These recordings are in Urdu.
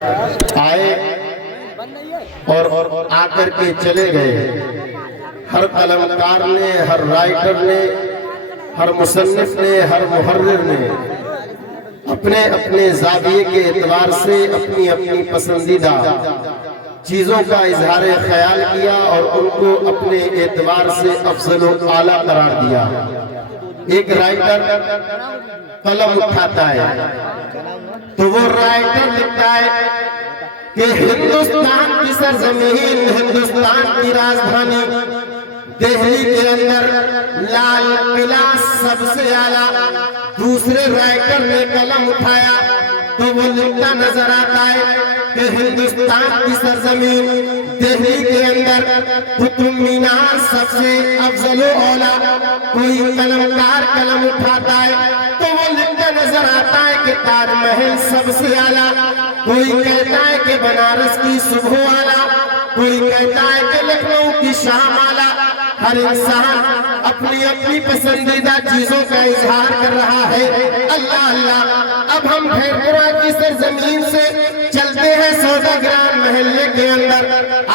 آئے اور آ کر کے چلے گئے. ہر قلمکار نے، ہر رائٹر نے، ہر مصنف نے، ہر محرر نے اپنے اپنے زاویے کے اعتبار سے اپنی اپنی پسندیدہ چیزوں کا اظہار خیال کیا اور ان کو اپنے اعتبار سے افضل و اعلیٰ قرار دیا. ایک رائٹر قلم اٹھاتا ہے تو وہ رائٹر لکھتا ہے کہ ہندوستان کی سرزمین، ہندوستان کی راجدھانی دہلی کے اندر لال قلعہ سب سے اعلیٰ. دوسرے رائٹر نے قلم اٹھایا تو وہ لکھتا نظر آتا ہے کہ ہندوستان کی سرزمین دہلی کے اندر قطب مینار سب سے افضل و اعلیٰ. کوئی قلمکار قلم اٹھاتا ہے تو وہ لکھتا نظر آتا ہے کہ تاج محل سب سے اعلیٰ. کوئی کہتا ہے کہ بنارس کی صبح اعلیٰ، کوئی کہتا ہے کہ لکھنؤ کی شام اعلیٰ. ہر انسان اپنی اپنی پسندیدہ چیزوں کا اظہار کر رہا ہے. اللہ اللہ. اب ہم بھیرپورہ کی سرزمین سے چلتے ہیں سوداگران محلے کے اندر.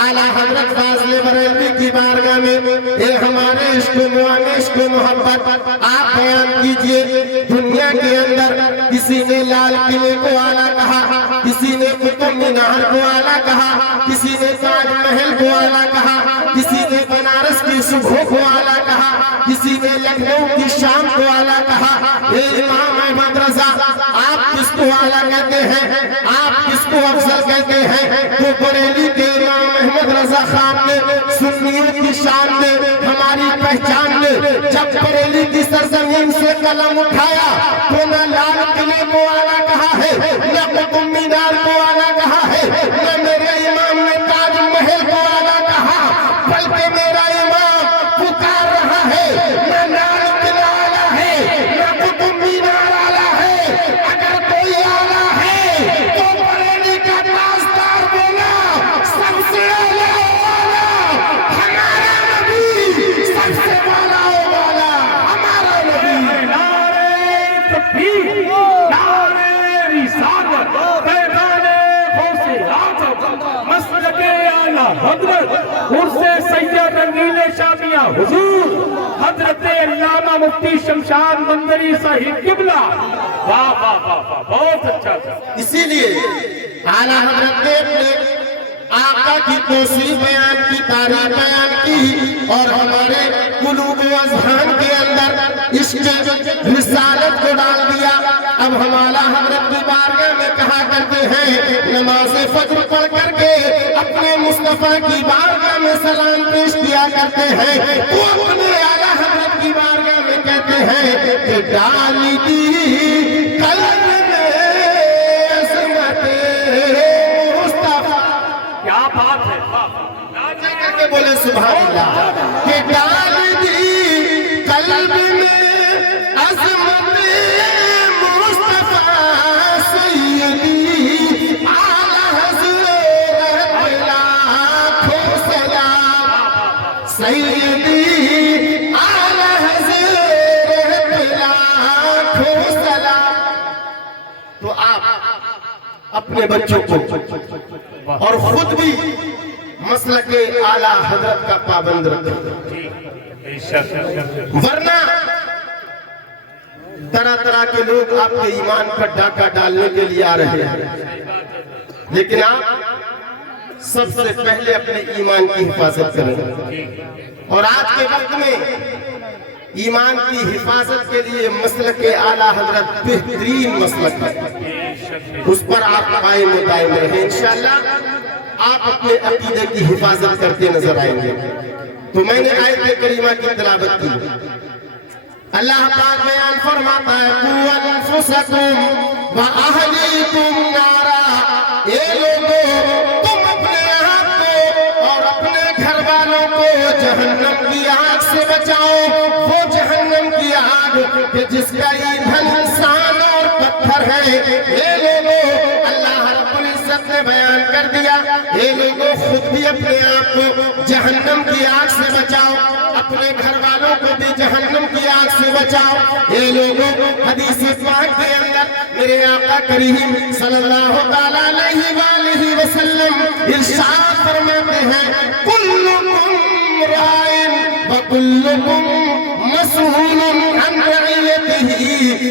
اعلیٰ حضرت فاضل بریلوی کی بارگاہ میں اے ہمارے عشق و محبت آپ بیان کیجئے. دنیا کے اندر کسی نے لال قلعے کو اعلیٰ کہا، کسی نے قطب مینار کو اعلیٰ کہا، کسی نے تاج محل کو اعلیٰ کہا، کسی نے بنارس کی صبح کو اعلیٰ کہا، کسی نے لکھنؤ کی شام کو اعلیٰ کہا. اے امام احمد رضا، آپ کس کو اعلیٰ کہتے ہیں؟ آپ کس کو افضل کہتے ہیں؟ تو بریلی کے امام احمد رضا خان نے سنیوں کی شان نے ہماری پہچان نے جب بریلی کی سرزمین سے قلم اٹھایا تو نہ لال قلعے کو اعلیٰ کہا ہے، نہ قطب مینار کو اعلیٰ کہا ہے، نہ میرے امام نے تاج محل کو اعلیٰ کہا، بلکہ میرا امام پکار رہا ہے نہ لال قلعہ اعلیٰ ہے، نہ قطب مینار اعلیٰ ہے. اگر کوئی اعلیٰ ہے تو بریلی کا تاجدار بولا سب سے اعلیٰ ہمارا نبی، سب سے والا والا ہمارا نبی. نعرہ تکبیر، نعرہ رسالت، پیغام غوث اعظم، مسلک اعلیٰ حضرت عرس سید رنگین شامیہ حضور حضرت علامہ مفتی شمشاد منظری صاحب قبلہ. واہ واہ واہ واہ، بہت اچھا تھا. اسی لیے اعلیٰ حضرت نے اپنے آقا کی توصیف بیان کی، تعریف بیان کی اور ہمارے قلوب و اذہان کے اندر عشق رسالت کو ڈال دیا. اب ہم اعلیٰ حضرت کی بارگاہ میں کہا کرتے ہیں، نماز فجر پڑھ کر کے اپنے مصطفیٰ کی بارگاہ میں سلام پیش کیا کرتے ہیں. وہ اپنے اعلیٰ حضرت کی بارگاہ میں کہتے ہیں کہ ڈال دی قلب میں عظمت مصطفیٰ. کیا بات ہے. راجہ کر کے بولے سبحان اللہ. کہ ڈال دی قلب میں عظمت مصطفیٰ سیدی اعلیٰ حضرت لاکھوں سلام. سیدی اعلیٰ حضرت لاکھوں سلام. تو آپ اپنے بچوں کو اور خود بھی مسلک اعلیٰ حضرت کا پابند رکھیں، ورنہ طرح طرح کے لوگ آپ کے ایمان پر ڈاکہ ڈالنے کے لیے آ رہے ہیں. لیکن آپ سب سے پہلے اپنے ایمان کی حفاظت کریں. اور آج کے وقت میں ایمان کی حفاظت کے لیے مسلک اعلیٰ حضرت بہترین مسلک ہے. اس پر آپ قائم و دائم رہیں. انشاءاللہ آپ اپنے عقیدے کی حفاظت کرتے نظر آئیں گے. تو میں نے آیت کریمہ کی تلاوت کی. اللہ پاک بیان فرماتا ہے قُوَّ أَنفُسَكُمْ وَأَهْلِيكُمْ نَارًا. اے لوگوں، تم اپنے آپ کو اور اپنے گھر والوں کو جہنم کی آگ سے بچاؤ. وہ جہنم کی آگ کہ جس کا ایندھن انسان اور پتھر ہے. اے لوگوں، اللہ رب العزت نے بیان کر دیا، اے لوگوں خود بھی اپنے آپ کو جہنم کی آگ سے بچاؤ، اپنے گھر والوں کو بھی جہنم کی آگ سے بچاؤ. اے لوگوں، حدیث پاک کے اندر میرے آقا کریم صلی اللہ تعالیٰ علیہ وسلم ارشاد فرماتے ہیں کلکم رائن وکلکم مسئول عن رعیتہ،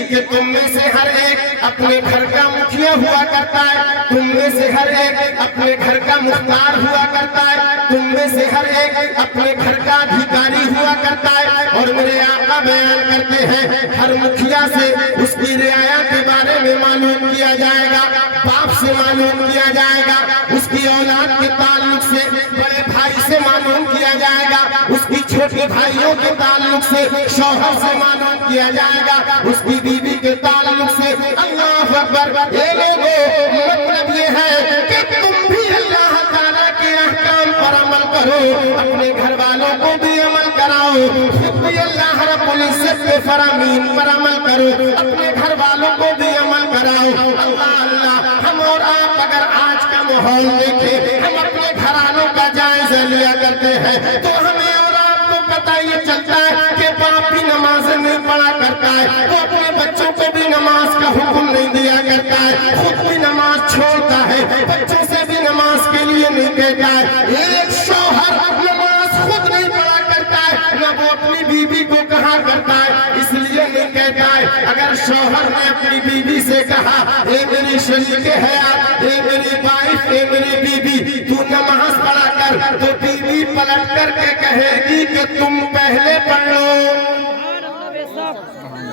کہ تم میں سے ہر ایک اپنے گھر کا مکھیا ہوا کرتا ہے، تم میں سے ہر ایک اپنے گھر کا مختار ہوا کرتا ہے، تم میں سے ہر ایک اپنے گھر کا ادھیکاری ہوا کرتا ہے۔ اور میرے آقا بیان کرتے ہیں ہر مکھیا سے اس کی رعایا کے بارے میں معلوم کیا جائے گا، باپ سے معلوم کیا جائے گا، اس کی اولاد کے تعلق سے بڑے بھائی سے معلوم کیا جائے گا، اس کی چھوٹے بھائیوں کے تعلق سے شوہر سے معلوم کیا جائے گا، اس کی بیوی کے تعلق سے۔ اللہ اکبر! یہ لوگوں مطلب یہ ہے کہ تم بھی اللہ تعالیٰ کے احکام پر عمل کرو، اپنے گھر والوں کو بھی عمل کراؤ، خود بھی اللہ رب العزت کے فرامین پر عمل کرو، اپنے گھر والوں کو بھی عمل کراؤ۔ اللہ اللہ! ہم اور آپ اگر آج کا ماحول دیکھیں، ہم اپنے گھرانوں کا جائزہ لیا کرتے ہیں تو ہمیں اور آپ کو پتہ یہ چلتا ہے کہ باپ بھی نماز نہیں پڑھا کرتا ہے، وہ اپنے بچوں کو بھی نماز کا حکم نہیں دیا کرتا ہے، خود بھی نماز چھوڑتا ہے، بچوں سے بھی نماز کے لیے نہیں کہتا ہے۔ ایک شوہر نماز خود نہیں پڑھا کرتا ہے، نہ وہ اپنی بیوی کو کہا کرتا ہے، اس لیے نہیں کہتا ہے۔ اگر شوہر نے اپنی بیوی سے کہا اے میری شریک حیات، اے میری وائف، اے میری بیوی تو نماز پڑھا کر، تو بیوی پلٹ کر کے کہے گی کہ تم پہلے پڑھ لو۔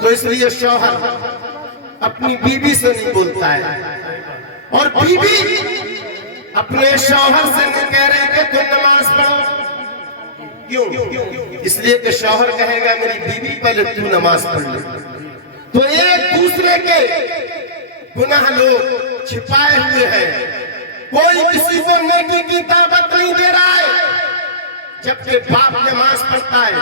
تو اس لیے شوہر اپنی بیوی سے نہیں بولتا ہے، اور بیوی اپنے شوہر سے نہیں کہہ رہے کہ تم نماز پڑھو۔ کیوں؟ اس لیے کہ شوہر کہے گا میری بیوی پہلے تو نماز پڑھ لے۔ تو ایک دوسرے کے گناہ لوگ چھپائے ہوئے ہیں، کوئی کسی کو نیکی کی دعوت نہیں دے رہا ہے، جبکہ باپ نماز پڑھتا ہے،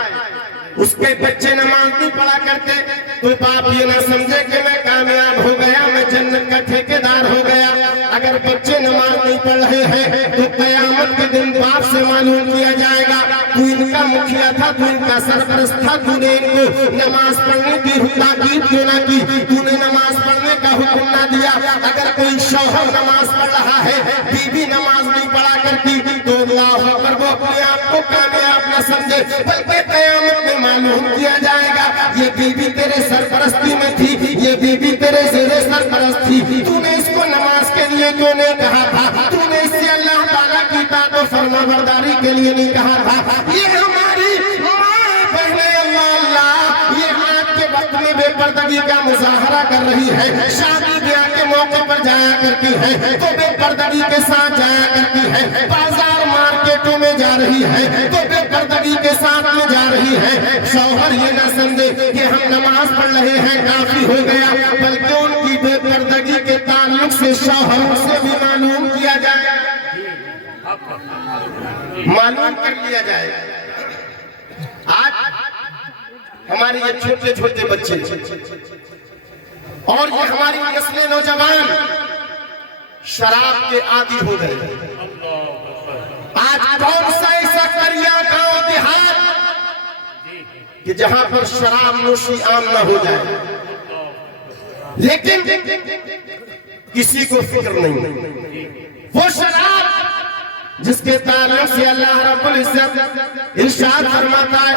اس کے بچے نماز نہیں پڑھا کرتے تو باپ یہ نہ سمجھے کہ میں کامیاب ہو گیا، میں جنت کا ٹھیکیدار ہو گیا۔ اگر بچے نماز نہیں پڑھ رہے ہیں تو قیامت کے دن باپ سے معلوم کیا جائے گا تو ان کا مکھیا تھا، تو ان کا سرپرست تھا، تو نے ان کو نماز پڑھنے کی تاکید کیوں نہ کی، تو نے نماز پڑھنے کا حکم نہ دیا۔ اگر کوئی شوہر نماز پڑھ رہا ہے، بیوی نماز نہیں پڑھا کرتی تو اللہ اکبر، وہ اپنے آپ کو کامیاب نہ سمجھے، بلکہ قیامت میں معلوم کیا جائے گا یہ بیوی تیرے سرپرستی میں تھی، یہ بیوی تیرے زیر سرپرست تھی، تو نے اس کو نماز کے لیے کیوں نہیں کہا تھا، تو نے اس سے اللہ تعالیٰ کی اطاعت و فرما برداری کے لیے نہیں کہا تھا۔ یہ ہماری ماں بہنیں اللہ اللہ یہ آج کے وقت میں بے پردگی کا مظاہرہ کر رہی ہے، شادی بیاہ کے موقع پر جایا کرتی ہے تو بے پردگی کے ساتھ جایا کرتی ہے، بازار مارکیٹوں میں جا رہی ہے تو بے پردگی کے ساتھ میں جا رہی ہے۔ شوہر یہ نہ سمجھے کہ ہم نماز پڑھ رہے ہیں کافی ہو گیا، بلکہ ان کی بے پردگی کے تعلق سے شوہروں سے بھی معلوم کیا جائے، معلوم کر لیا جائے۔ آج ہمارے یہ چھوٹے چھوٹے بچے اور یہ ہماری نسل نوجوان شراب کے عادی ہو گئے۔ آج کون سا ایسا قریہ گاؤں دیہات کہ جہاں پر شراب نوشی عام نہ ہو جائے، لیکن کسی کو فکر نہیں۔ وہ شراب جس کے تعلق سے اللہ رب العزت ارشاد فرماتا ہے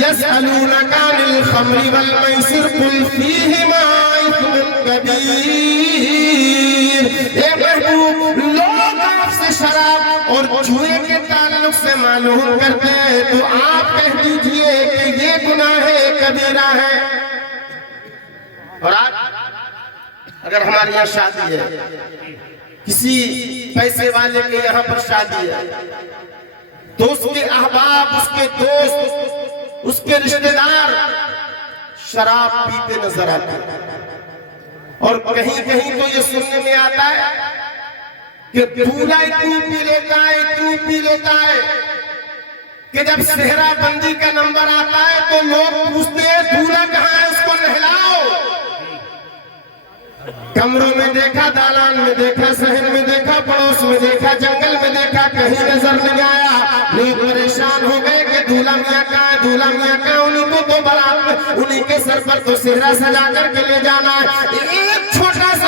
یسألونک عن الخمر والمیسر قل فیہما اثم کبیر، اے محبوب لوگ آپ سے شراب اور جوئے کے تعلق سے معلوم کرتے ہیں تو آپ کہہ دیجئے کہ یہ گناہ کبیرہ ہے۔ اور آج اگر ہمارے یہاں شادی ہے، کسی پیسے والے کے یہاں پر شادی ہے تو اس کے احباب، اس کے دوست، اس کے رشتہ دار شراب پیتے نظر آتے ہیں، اور کہیں کہیں تو یہ سننے میں آتا ہے کہ دولہا اتنی پی لیتا ہے، اتنی پی لیتا ہے کہ جب صحرا بندی کا نمبر آتا ہے تو لوگ پوچھتے ہیں دولہا کہاں ہے، اس کو نہلاؤ۔ کمروں میں دیکھا، دالان میں دیکھا، صحن میں دیکھا، پڑوس میں دیکھا، جنگل میں دیکھا، کہیں نظر نہیں آیا۔ لوگ پریشان ہو گئے کہ دولہا میاں کہاں ہے، دولہا میاں کہاں ہے، انہیں کو تو برات میں انہیں کے سر پر تو صحرا سجا کر کے لے جانا ہے۔ ایک چھوٹا سا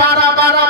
12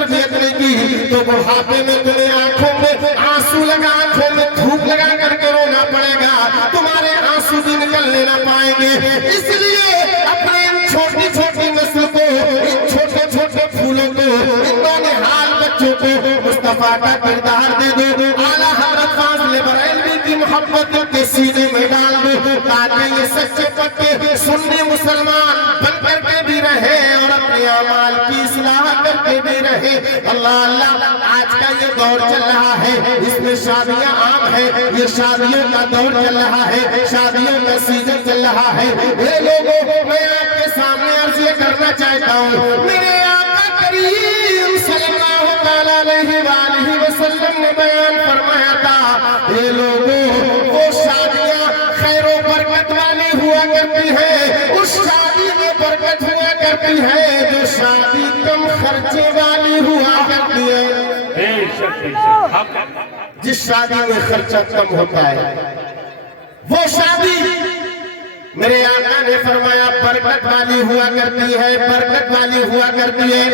تربیت نہیں کی تو بڑھاپے میں تمہیں آنکھوں میں آنسو لگا، آنکھوں میں دھوپ لگا کر کے رونا پڑے گا، تمہارے آنسو بھی نکلنے نہ پائیں گے۔ اس لیے اپنے ان چھوٹی چھوٹی نسل کو، ان چھوٹے چھوٹے پھولوں کو، ان نونہال بچوں کو مصطفیٰ کا کردار دے دو، اعلیٰ حضرت فاضل بریلوی کی محبت کے سینے میں ڈال دو، تاکہ یہ سچے پکے سنی مسلمان بن کر کے بھی رہے اور اپنے اعمال کی اصلاح کر کے بھی رہے۔ اللہ اللہ، آج کا یہ دور چل رہا ہے، اس میں شادیاں عام ہیں، یہ شادیوں کا دور چل رہا ہے، شادیوں کا سیزن چل رہا ہے۔ اے لوگوں، میں آپ کے سامنے عرض یہ کرنا چاہتا ہوں، میرے آقا کریم صلی اللہ تعالیٰ علیہ وآلہ وسلم نے بیان فرمایا تھا، اے لوگوں، وہ شادیاں خیر و برکت والی ہوا کرتی ہے، اس شادی میں برکت ہوا کرتی ہے جو شادی کم خرچے والی ہوا کرتی ہے۔ بے شک بے شک، حق ہے۔ جس شادی میں خرچہ کم ہوتا ہے وہ شادی میرے آقا نے فرمایا برکت والی ہوا کرتی ہے، برکت والی ہوا کرتی ہے۔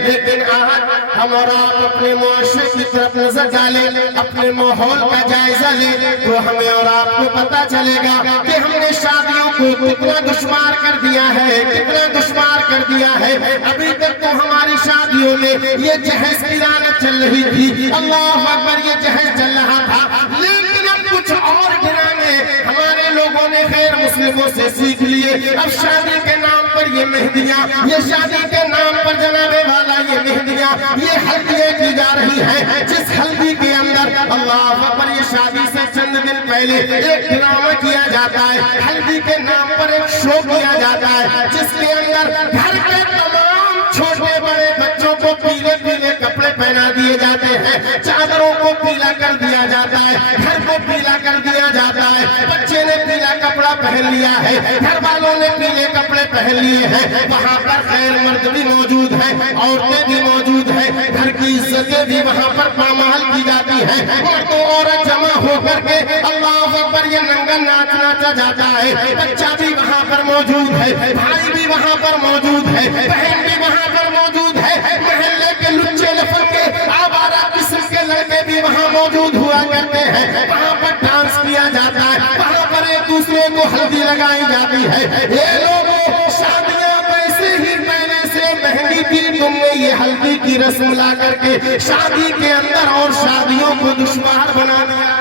لیکن آج ہم اور آپ اپنے معاشرے کی طرف نظر ڈالیں، اپنے ماحول کا جائزہ لیں تو ہمیں اور آپ کو پتا چلے گا کہ ہم نے شادیوں کو کتنا دشوار کر دیا ہے، کتنا دشوار کر دیا ہے۔ ابھی تک تو ہماری شادیوں میں یہ جہیز کی رعنت چل رہی تھی، اللہ اکبر، یہ جہیز چل رہا تھا، لیکن اب کچھ اور ڈرامے ہمارے لوگوں نے غیر مسلموں سے سیکھ لیے۔ اب شادی کے نام پر یہ مہندیاں، یہ شادی کے نام پر جناب والا یہ مہندیاں، یہ ہلدیاں کی جا رہی ہیں، جس ہلدی کے اندر اللہ اکبر یہ شادی سے چند دن پہلے ایک ڈرامہ کیا جاتا ہے، ہلدی کے نام پر ایک شو کیا جاتا ہے، جس کے اندر گھر کے تمام چھوٹے بڑے بچوں کو پیلے پیلے کپڑے پہنا دیے جاتے ہیں، چادروں کو پیلا کر دیا جاتا ہے، گھر کو پیلا کر دیا جاتا ہے، بچے نے پیلا کپڑا پہن لیا ہے، گھر والوں نے پیلے کپڑے پہن لیے ہیں، وہاں پر خیر مرد بھی موجود ہیں، عورتیں بھی موجود ہیں، گھر کی عزتیں بھی وہاں پر پامال کی جاتی ہیں، مرد و عورت جمع ہو کر کے اللہ اکبر یہ ننگا ناچ ناچا جاتا ہے، بچہ بھی وہاں پر موجود ہے، بھائی بھی وہاں پر موجود ہے، بہن بھی وہاں پر موجود ہے، محلے کے لچے لفنگے آوارہ قسم کے لڑکے بھی وہاں موجود ہوا کرتے ہیں، وہاں پر ڈانس کیا جاتا ہے، وہاں پر ایک دوسرے کو ہلدی لگائی جاتی ہے۔ اے لوگوں، شادیاں ویسے ہی پہلے سے مہنگی تھی، تم نے یہ ہلدی کی رسم لا کر کے شادی کے اندر اور شادیوں کو دشوار بنا دیا۔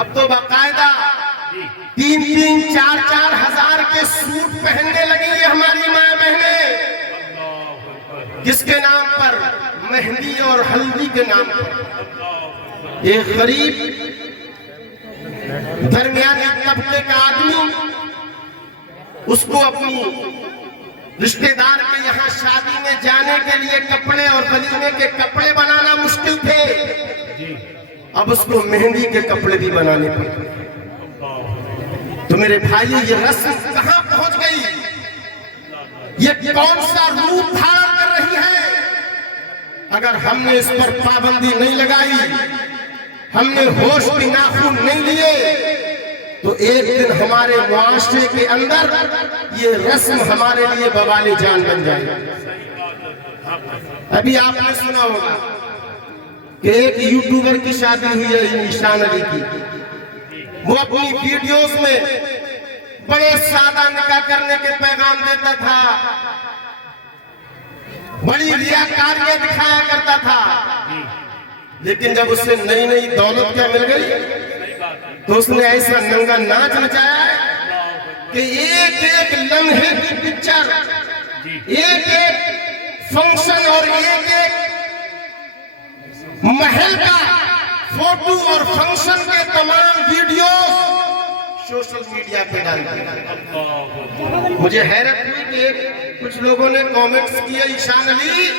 اب تو باقاعدہ 3-3 4-4 ہزار کے سوٹ پہننے لگی ہیں ہماری ماں بہنیں، جس کے نام پر مہندی اور ہلدی کے نام پر ایک غریب درمیانی طبقے کا آدمی، اس کو اپنی رشتہ دار کے یہاں شادی میں جانے کے لیے کپڑے اور ولیمے کے کپڑے بنانا مشکل تھے، اب اس کو مہندی کے کپڑے بھی بنانے پڑے۔ تو میرے بھائی، یہ رسم کہاں پہنچ گئی؟ یہ کون سا روپ دھار کر رہی ہے؟ اگر ہم نے اس پر پابندی نہیں لگائی، ہم نے ہوش کی ناخن نہیں لیے، تو ایک دن ہمارے معاشرے کے اندر یہ رسم ہمارے لیے بوال جان بن جائے گا۔ ابھی آپ نے سنا ہوگا کہ ایک یوٹیوبر کی شادی ہوئی ہے نشان علی کی، وہ اپنی ویڈیوز میں بڑے سادہ نکاح کرنے کے پیغام دیتا تھا، بڑی ریاکاریاں دکھایا کرتا تھا، لیکن جب اسے نئی نئی دولت کیا مل گئی تو اس نے ایسا ننگا ناچ نچایا ہے کہ ایک ایک لمحے کی پکچر، ایک ایک فنکشن اور ایک ایک محل کا فوٹو اور فنکشن کے تمام ویڈیوز سوشل میڈیا پہ ڈال دیا۔ مجھے حیرت ہوئی کہ کچھ لوگوں نے کامنٹس کیے، ایشان علی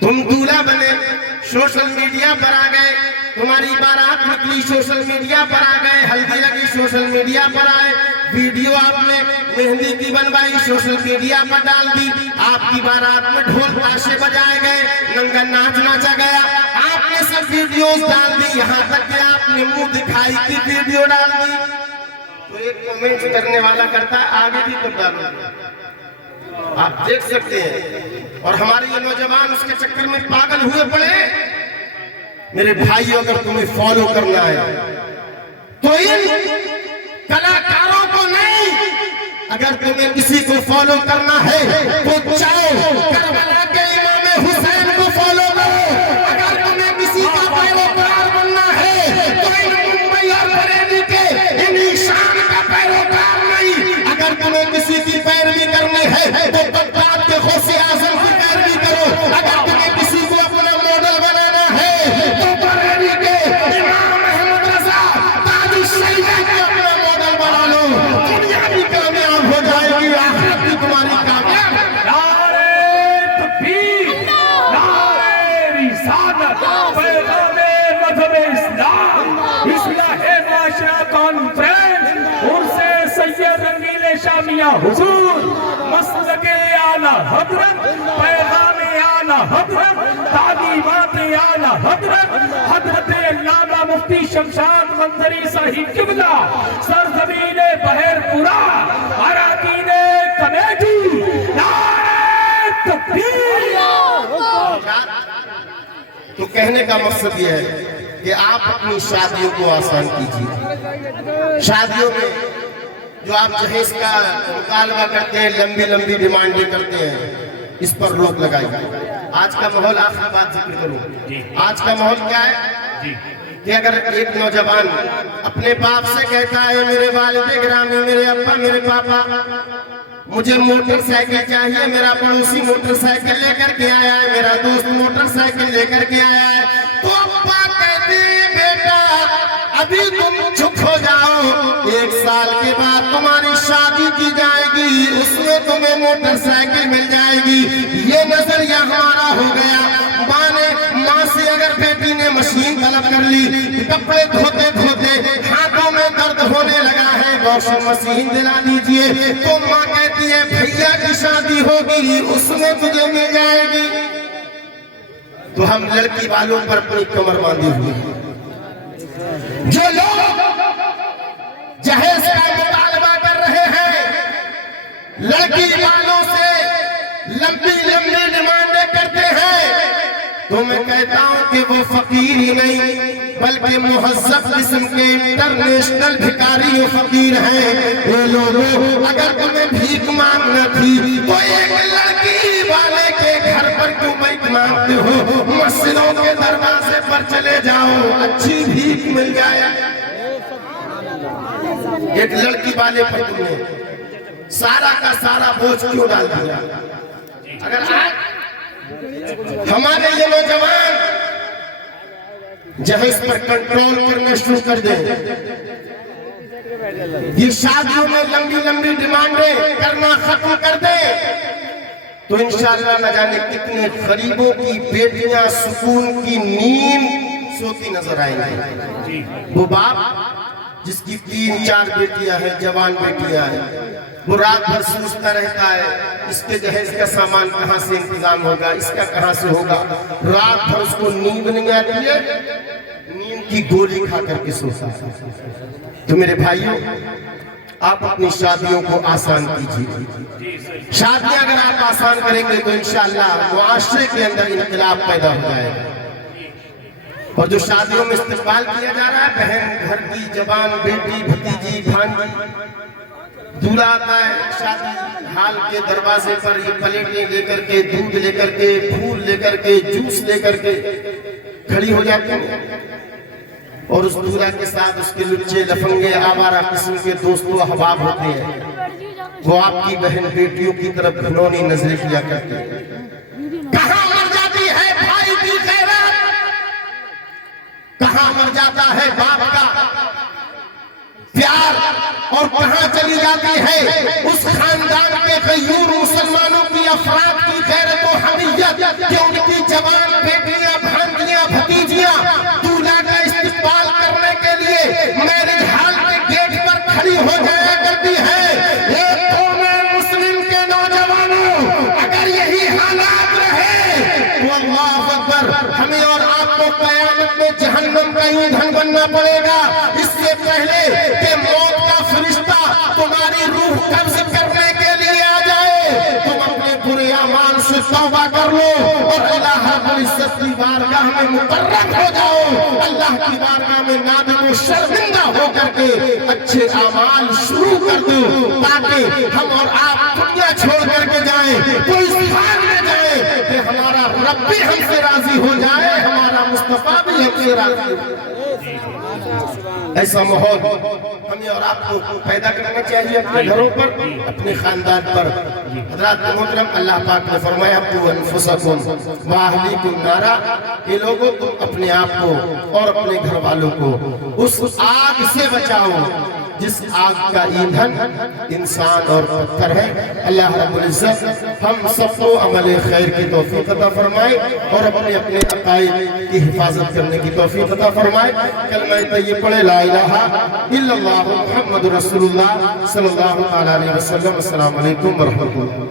تم دولہا بنے، سوشل میڈیا پر آ گئے، تمہاری بارات نکلی سوشل میڈیا پر آ گئے، ہلدی لگی سوشل میڈیا پر آئے، ویڈیو آپ نے مہندی کی بنوائی سوشل میڈیا پر ڈال دی، آپ کی بارات میں ڈھول تاشے بجائے گئے، ننگا ناچ ناچا گیا، آپ نے سب ویڈیوز ڈال دی، یہاں تک کہ آپ نے منہ دکھائی کی ویڈیو ڈال دی۔ تو ایک کمنٹ کرنے والا کرتا ہے آگے بھی کب ڈالو، آپ دیکھ سکتے ہیں، اور ہمارے یہ نوجوان اس کے چکر میں پاگل ہوئے پڑے۔ میرے بھائیو، اگر تمہیں فالو کرنا ہے تو ان کلاکاروں کو نہیں، اگر تمہیں کسی کو فالو کرنا ہے تو چاہو کربلا کے امام حسین کو فالو کرو۔ اگر تمہیں کسی کا پیروکار بننا ہے تو ان ممبئی اور بریلی کے ان شان کا پیروکار نہیں۔ اگر تمہیں کسی کی پیروی کرنی ہے تو بغداد کے غوث اعظم کی پیروی کرو۔ اگر تمہیں کسی کو اپنا ماڈل بنانا ہے تو بریلی کے امام احمد رضا تاج الشریعہ کو اپنا ماڈل بنا لو۔ دنیا بھی کامیاب ہو جائے گی، آخرت بھی تمہاری کامیاب ہے۔ نعرہ تکبیر، نعرہ رسالت، پیغام مذہب اسلام، اصلاح معاشرہ کانفرنس، عرس سید رنگیل شامیہ حضور، مسلک اعلیٰ حضرت، پیغام اعلیٰ حضرت، تعلیمات اعلیٰ حضرت، حضرت علامہ مفتی شمشاد منظری صاحب قبلہ، سرزمین بحر پورہ، اراکین کمیٹی، نعرہ تکبیر۔ تو کہنے کا مقصد یہ ہے کہ آپ اپنی شادیوں کو آسان کیجیے۔ شادیوں میں جو آپ جہیز کا مطالبہ کرتے ہیں، لمبی لمبی ڈیمانڈیں کرتے ہیں، اس پر روک لگائیے۔ آج کا ماحول، آخری بات ذکر کروں، آج کا ماحول کیا ہے کہ اگر ایک نوجوان اپنے باپ سے کہتا ہے میرے والد گرامی، میرے ابا، میرے پاپا، مجھے موٹر سائیکل چاہیے، میرا پڑوسی موٹر سائیکل لے کر کے آیا ہے، میرا دوست موٹر سائیکل لے کر کے آیا ہے، تو ابا کہتے ہیں بیٹا ابھی تم چپ ہو جاؤ، 1 سال کے بعد تمہاری شادی کی جائے گی، اس میں تمہیں موٹر سائیکل مل جائے گی۔ یہ نظریہ ہمارا ہو گیا۔ ماں سے اگر بیٹی نے مشین طلب کر لی، کپڑے دھوتے دھوتے ہاتھوں میں درد ہونے لگا ہے، واشنگ مشین دلا دیجئے، تو ماں کہتی ہے بھیا کی شادی ہوگی، اس میں تجھے مل جائے گی۔ تو ہم لڑکی والوں پر اپنی کمر باندھی ہوئی ہیں۔ جو لوگ جہیز کا مطالبہ کر رہے ہیں، لڑکی والوں سے لمبی لمبی ڈیمانڈیں کرتے ہیں، تو میں کہتا ہوں کہ وہ فقیر ہی نہیں بلکہ مہذب قسم کے انٹرنیشنل بھکاری و فقیر ہیں۔ اے لوگوں، اگر تمہیں بھیک مانگنا تھی تو ایک لڑکی والے کے گھر پر کیوں بھیک مانگتے ہو؟ مسجدوں کے دروازے پر چلے جاؤ، اچھی بھیک مل جائے۔ ایک لڑکی والے پر تم نے سارا کا سارا بوجھ کیوں ڈال دیا؟ اگر آج ہمارے یہ نوجوان جہیز پر کنٹرول کرنا شروع کر دیں، یہ شادیوں میں لمبی لمبی ڈیمانڈیں کرنا ختم کر دیں، تو انشاءاللہ نہ جانے کتنے غریبوں کی بیٹیاں سکون کی نیند سوتی نظر آئیں گی۔ وہ باپ جس کی 3-4 بیٹیاں ہیں، جوان بیٹیاں ہیں، وہ رات بھر سوچتا رہتا ہے اس کے جہیز کا سامان کہاں سے انتظام ہوگا، اس کا کہاں سے ہوگا، رات بھر اس کو نیند نہیں آتی ہے، نیند کی گولی کھا کر کے سوتا۔ تو میرے بھائیوں، آپ اپنی شادیوں کو آسان کیجیے۔ شادیاں اگر آپ آسان کریں گے تو انشاءاللہ معاشرے کے اندر انقلاب پیدا ہو جائے گا۔ اور جو شادیوں میں استقبال کیا جا رہا ہے، بہن گھر کی، جوان بیٹی، بھتیجی، بھانجی، دولہا آتا ہے شادی حال کے دروازے پر، یہ پلیٹیں لے کر کے، دودھ لے کر کے، پھول لے کر کے، جوس لے کر کے کھڑی ہو جاتی ہیں، اور اس دولہا کے ساتھ اس کے لچے لفنگے آوارہ قسم کے دوست و احباب ہوتے ہیں، وہ آپ کی بہن بیٹیوں کی طرف گھنونی نظریں کیا کرتے ہیں۔ کہاں مر جاتی ہے بھائی کی غیرت، کہاں مر جاتا ہے باپ کا پیار، اور کہاں چلی جاتی ہے اس خاندان کے غیور مسلمانوں کی افراد کی غیرت و حمیت کہ ان کی جوان بیٹیاں، بھانجیاں، بھتیجیاں دولہا کا استقبال کرنے کے لیے میرج ہال کے گیٹ پر کھڑی ہو جایا کرتی ہے۔ یہ قوم مسلم کے نوجوانوں، اگر یہی حالات رہے تو اللہ اکبر، ہمیں اور آپ کو قیامت میں جہنم کا ایندھن بننا پڑے گا۔ اس سے پہلے کہ موت کا فرشتہ تمہاری روح قبض کرنے کے لیے آ جائے، تم کر لو اور اللہ رب العزت کی بارگاہ میں مقرب ہو جاؤ، اللہ کی بارگاہ میں نادم و شرمندہ ہو کر کے اچھے اعمال شروع کر دو، تاکہ ہم اور آپ دنیا چھوڑ کر کے جائیں، کوئی ساتھ میں جائے کہ ہمارا رب بھی ہم سے راضی ہو جائے، ہمارا مصطفیٰ بھی ہم سے راضی ہو جائے۔ ایسا ماحول ہمیں اور آپ کو پیدا کرنا چاہیے اپنے گھروں پر، اپنے خاندان پر۔ حضرات محترم، اللہ پاک نے فرمایا قُوا أَنفُسَكُمْ وَأَهْلِيكُمْ نَارًا، یہ لوگوں تم اپنے آپ کو اور اپنے گھر والوں کو اس آگ سے بچاؤ جس آگ کا ایندھن انسان اور پتھر ہے۔ اللہ رب العزت ہم سب کو عمل خیر کی توفیق عطا فرمائے اور اپنے اپنے عقائد کی حفاظت کرنے کی توفیق عطا فرمائے۔ کلمہ طیب پڑھے، لا الہ الا اللہ محمد رسول اللہ صلی اللہ علیہ وسلم۔ السلام علیکم ورحمۃ اللہ۔